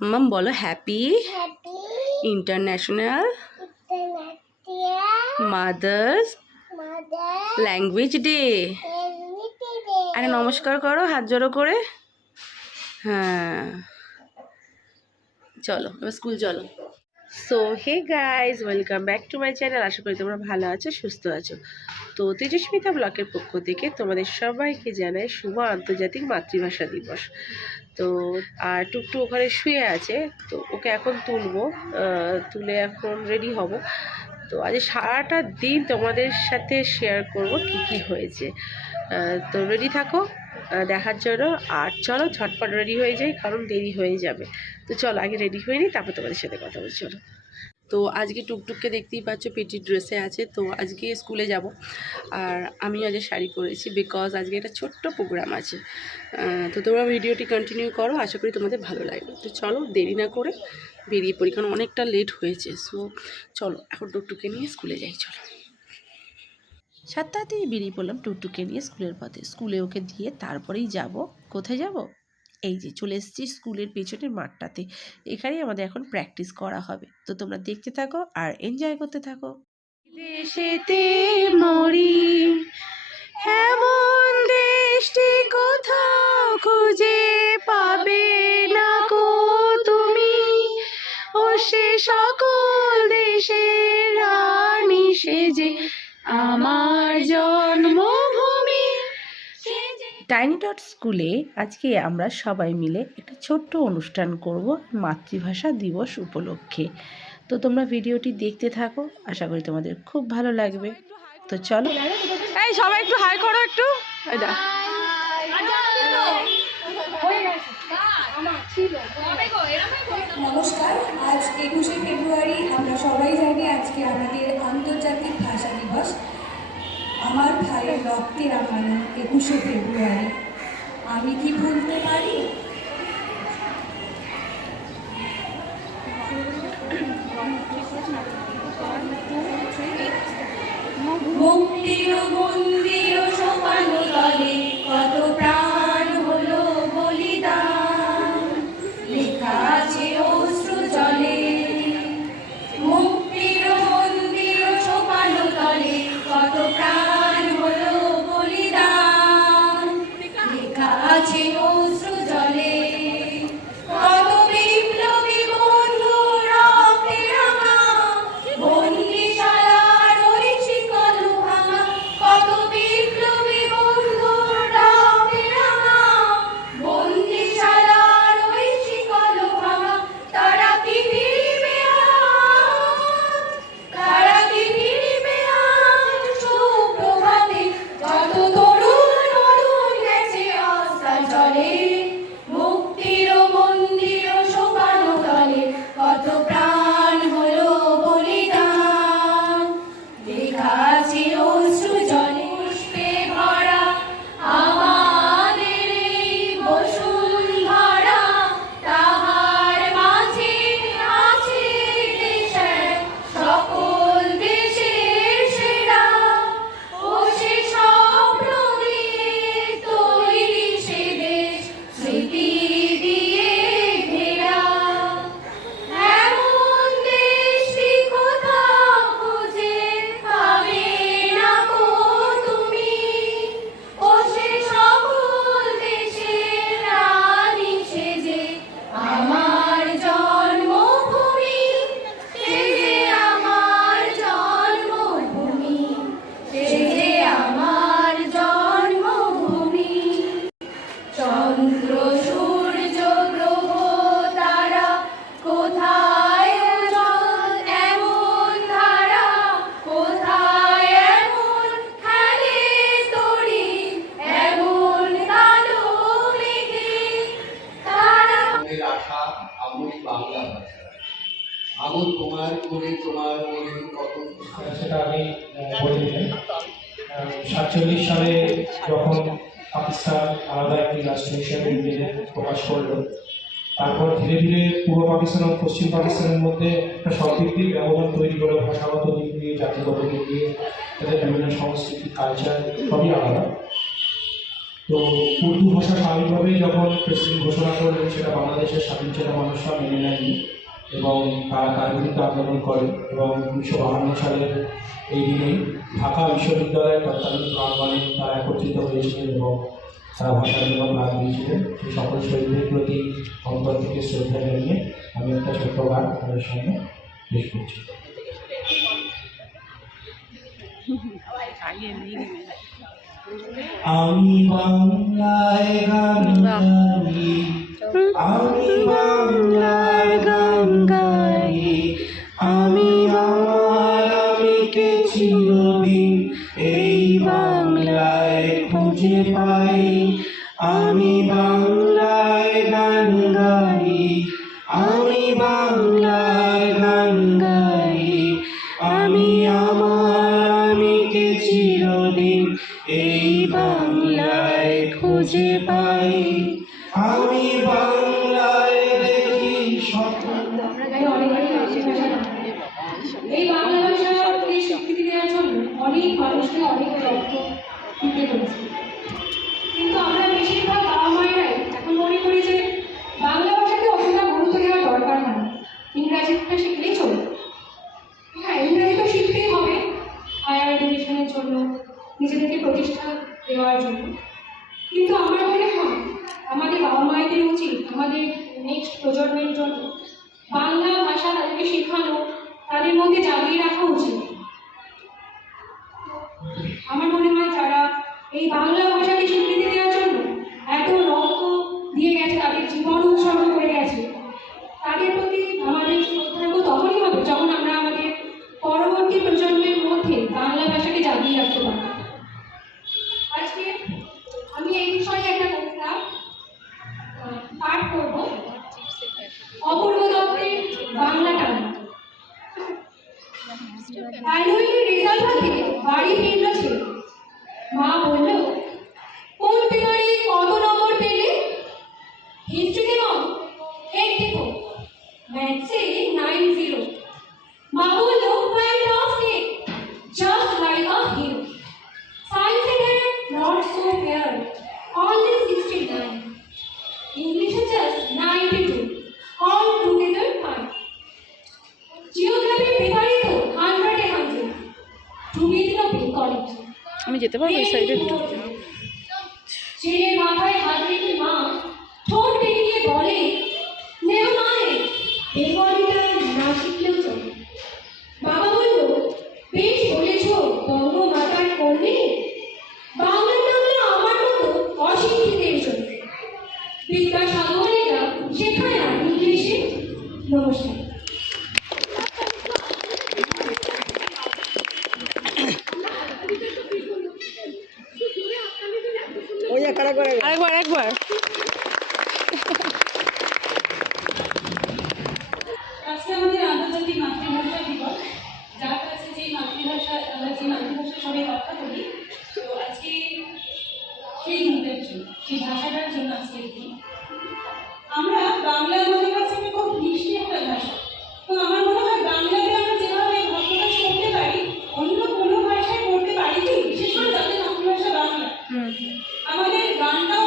মাম বলো happy international mother's language day আরে নমস্কার করো হাত জড়ো করে। হ্যাঁ। চলো এবার স্কুল চলো। So hey guys welcome back to my channel আশা করি তোমরা ভালো আছো সুস্থ আছো। তো তেজস্মিতা ব্লকের পক্ষ থেকে তোমাদের সবাইকে জানাই শুভ আন্তর্জাতিক মাতৃভাষা দিবস। তো, আর টুকটু ওখানে শুয়ে আছে, তো ওকে এখন তুলবো তুলে এখন রেডি হব। তো আজ সারাটা দিন তোমাদের সাথে শেয়ার করব কি কি হয়েছে। তো রেডি থাকো দেখার জন্য, আর চলো ঝটপট রেডি হয়ে যাই, কারণ দেরি হয়ে যাবে। তো চলো, আগে রেডি হয়ে নিই, তারপর তোমাদের সাথে কথা বলি চলো। তো আজকে টুকটুককে দেখতেই পাচ্ছ পেটি ড্রেসে আছে, তো আজকে স্কুলে যাব। আর আমি আজ শাড়ি পরেছি বিকজ আজকে একটা ছোট্ট প্রোগ্রাম আছে। তো তোমরা ভিডিওটি কন্টিনিউ করো, আশা করি তোমাদের ভালো লাগবে। তো চলো দেরি না করে বেরিয়ে পড়ি, কারণ অনেকটা লেট হয়েছে। সো চলো এখন টুকটুকে নিয়ে স্কুলে যাই, চলো। সাতটাতেই বেরিয়ে পড়লাম টুকটুকে নিয়ে স্কুলের পথে। স্কুলে ওকে দিয়ে তারপরেই যাব। কোথায় যাব? এই যে চলে এসেছি স্কুলের পেছনের মাঠটাতে। এখানেই আমাদের এখন প্র্যাকটিস করা হবে। তো তোমরা দেখতে থাকো আর এনজয় করতে থাকো। দেশেতে মরি স্কুলে আজকে আমরা সবাই মিলে একটা ছোট্ট অনুষ্ঠান করব মাতৃভাষা দিবস উপলক্ষে। তো তোমরা ভিডিওটি দেখতে থাকো আশা করি তোমাদের খুব ভালো লাগবে। তো চলো। এই সবাই একটু হাই করো একটু। এই নমস্কার আজ একুশে ফেব্রুয়ারি আমরা সবাই জানি আজকে আমাদের আন্তর্জাতিক ভাষা দিবস। আমার ভাইয়ের রক্তের আমানত একুশে ফেব্রুয়ারি। আমি কি ভুলতে পারি? মুক্তির মন্দির সোপান তলে কত তোমার করে তোমার মনে কত সেটা আমি বলে সাতচল্লিশ সালে যখন পাকিস্তান আলাদা একটি রাষ্ট্র হিসেবে নিজেদের প্রকাশ করল, তারপর ধীরে ধীরে পূর্ব পাকিস্তান ও পশ্চিম পাকিস্তানের মধ্যে একটা সম্পৃক্তির ব্যবধান তৈরি হলো ভাষাগত দিক দিয়ে, জাতিগত দিক দিয়ে, তাদের বিভিন্ন সংস্কৃতি কালচার সবই আলাদা। তো উর্দু ভাষা স্বাভাবিকভাবেই যখন প্রেসিডেন্ট ঘোষণা করলেন, সেটা বাংলাদেশের স্বাধীন চেতা মানুষরা মেনে নেননি। এবং তারা তার বিরুদ্ধে আন্দোলন করে এবং উনিশশো বাহান্ন সালের এই দিনে ঢাকা বিশ্ববিদ্যালয়ের তৎকালীন প্রাঙ্গণে তারা একত্রিত হয়েছিলেন এবং তারা ভাষা জন্য প্রাণ দিয়েছিলেন সেই সকল শহীদদের প্রতি অন্তর থেকে শ্রদ্ধা জানিয়ে আমি একটা ছোট্ট গান তাদের সামনে পেশ করছি। আমি বাংলায় গান আমি বাংলায় খুঁজে পাই। আমি বাংলায় দেখি এই বাংলা ভাষাকে স্বীকৃতি দেওয়ার জন্য অনেক মানুষকে অনেক রক্ত দিতে হয়েছে। কিন্তু আমরা বেশিরভাগ বাবা মায়েরাই এখন মনে করি যে বাংলা ভাষাকে অতটা গুরুত্ব দেওয়ার দরকার হয় না। ইংরাজিটা শিখলেই চলবে। হ্যাঁ ইংরাজি তো শিখতেই হবে। হায়ার এডুকেশনের জন্য নিজেদেরকে প্রতিষ্ঠা দেওয়ার জন্য। কিন্তু আমার মনে হয় আমাদের বাবা মায়েদের উচিত, আমাদের নেক্সট প্রজন্মের জন্য বাংলা ভাষা তাদেরকে শেখানো, তাদের মধ্যে জাগিয়ে রাখা উচিত। আমার মনে হয় যারা এই বাংলা ভাষাকে স্বীকৃতি দেওয়ার জন্য এত রক্ত দিয়ে গেছে, তাদের জীবন উৎসর্গ করে গেছে, তাদের প্রতি মা বলল fantastic just like a hero সায়েন্সে then not so fair only sixty nine ইংলিশে just ninety two all together five geography পেপারে তো হান্ড্রেডে হান্ড্রেড ঢুকিয়ে দিল কলেজ আমি যেতে পারবো এই সাইডে একটু বাংলা আমাদের গানটাও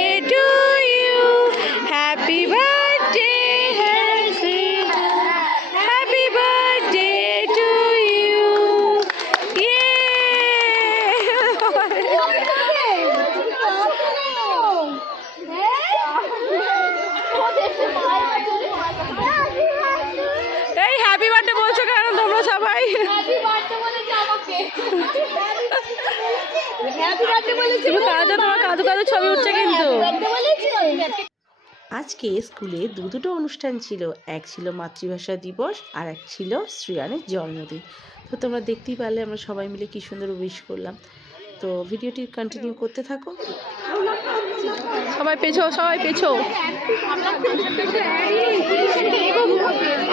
আজকে স্কুলে দু দুটো অনুষ্ঠান ছিল এক ছিল মাতৃভাষা দিবস আর এক ছিল শ্রিয়ানের জন্মদিন তো তোমরা দেখতেই পারলে আমরা সবাই মিলে কি সুন্দর উইশ করলাম তো ভিডিওটি কন্টিনিউ করতে থাকো সবাই পেছো সবাই পেছো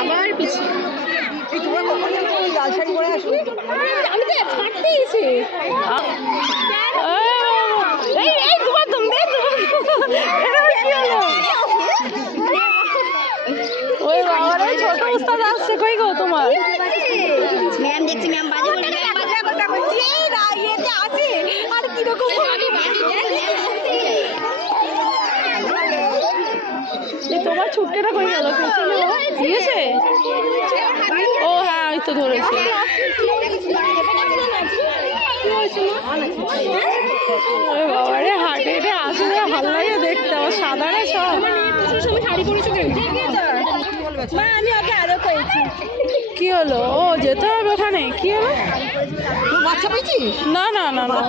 আবার পিছিয়ে এই এই তোমার দম দে তোমার এটা কি হলো ওই বাবা রে ছোট উস্তাদ আসছে কই গো তোমার দেখছি ম্যাম বাজে বলে ম্যাম বাজে কথা বলছি। এই না ইয়েতে আছে। আর কি রকম এই তোমার ছুটকেটা কই গেল? দিয়েছে? ও হ্যাঁ ওই তো ধরেছে। ওরে বাবা হাটে হেঁটে আসলে ভালো লাগে দেখতে আমার সাদা না সব। মা আমি ওকে আরও করেছি। কি হলো? ও যেতে হবে ওখানে। কি হলো? বাচ্চা পেয়েছি? না না না না।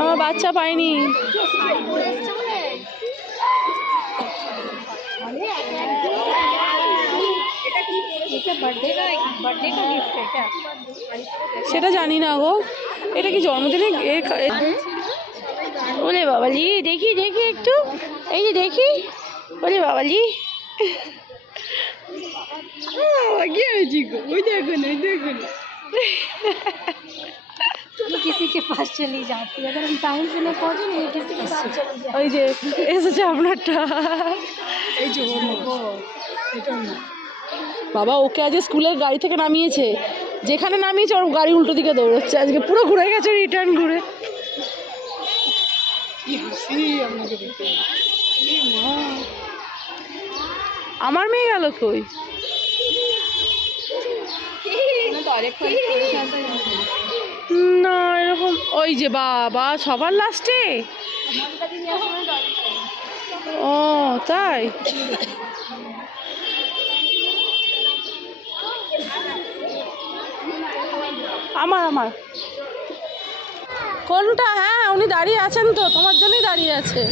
আমার বাচ্চা পাইনি। সেটা জানি না গো। এটা কি জন্মদিনে এ- এ- ওলে বাবালি দেখি দেখি একটু। এই যে দেখি। ওলে বাবালি কি হয়েছি গো ওই দেখো না ওই দেখো না किसी के पास चली जाती है अगर हम टाइम से नहीं पहुंचे नहीं किसी के पास चली जाती ওই যে এসেছে আপনারটা বাবা ওকে আজ স্কুলের গাড়ি থেকে নামিয়েছে যেখানে নামিয়েছে ওর গাড়ি উল্টো দিকে দৌড়চ্ছে আজকে পুরো ঘুরে গেছে রিটার্ন ঘুরে আমার মেয়ে গেল কই? না, এরকম ওই যে বাবা, সবার লাস্টে ও, তাই? আমার আমার। কোনটা? হ্যাঁ উনি দাঁড়িয়ে আছেন তো, তোমার জন্যই দাঁড়িয়ে আছে।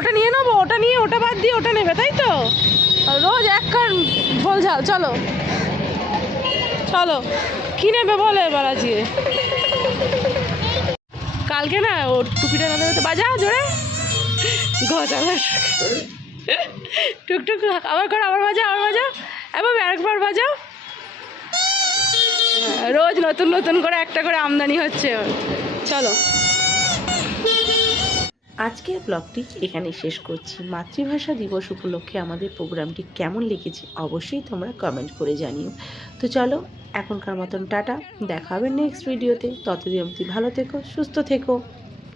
ওটা নিয়ে নেব, ওটা নিয়ে, ওটা বাদ দিয়ে ওটা নেবে, তাই তো? রোজ এক কান ঝোল ঝাল, চলো। চলো, কি নেবে বলো এবার আজকে? কালকে না, ও টুপিটা না দেবে বাজা জোরে। গজালা টুকটুক, আবার কর, আবার বাজা আবার বাজা এবার আরেকবার বাজাও। রোজ নতুন নতুন করে একটা করে আমদানি হচ্ছে। চলো। আজকের ব্লগটি এখানে শেষ করছি। মাতৃভাষা দিবস উপলক্ষে আমাদের প্রোগ্রামটি কেমন লেগেছে অবশ্যই তোমরা কমেন্ট করে জানিও। তো চলো, এখনকার মতন টাটা, দেখা হবে নেক্সট ভিডিওতে ততদিন অবধি ভালো থেকো, সুস্থ থেকো।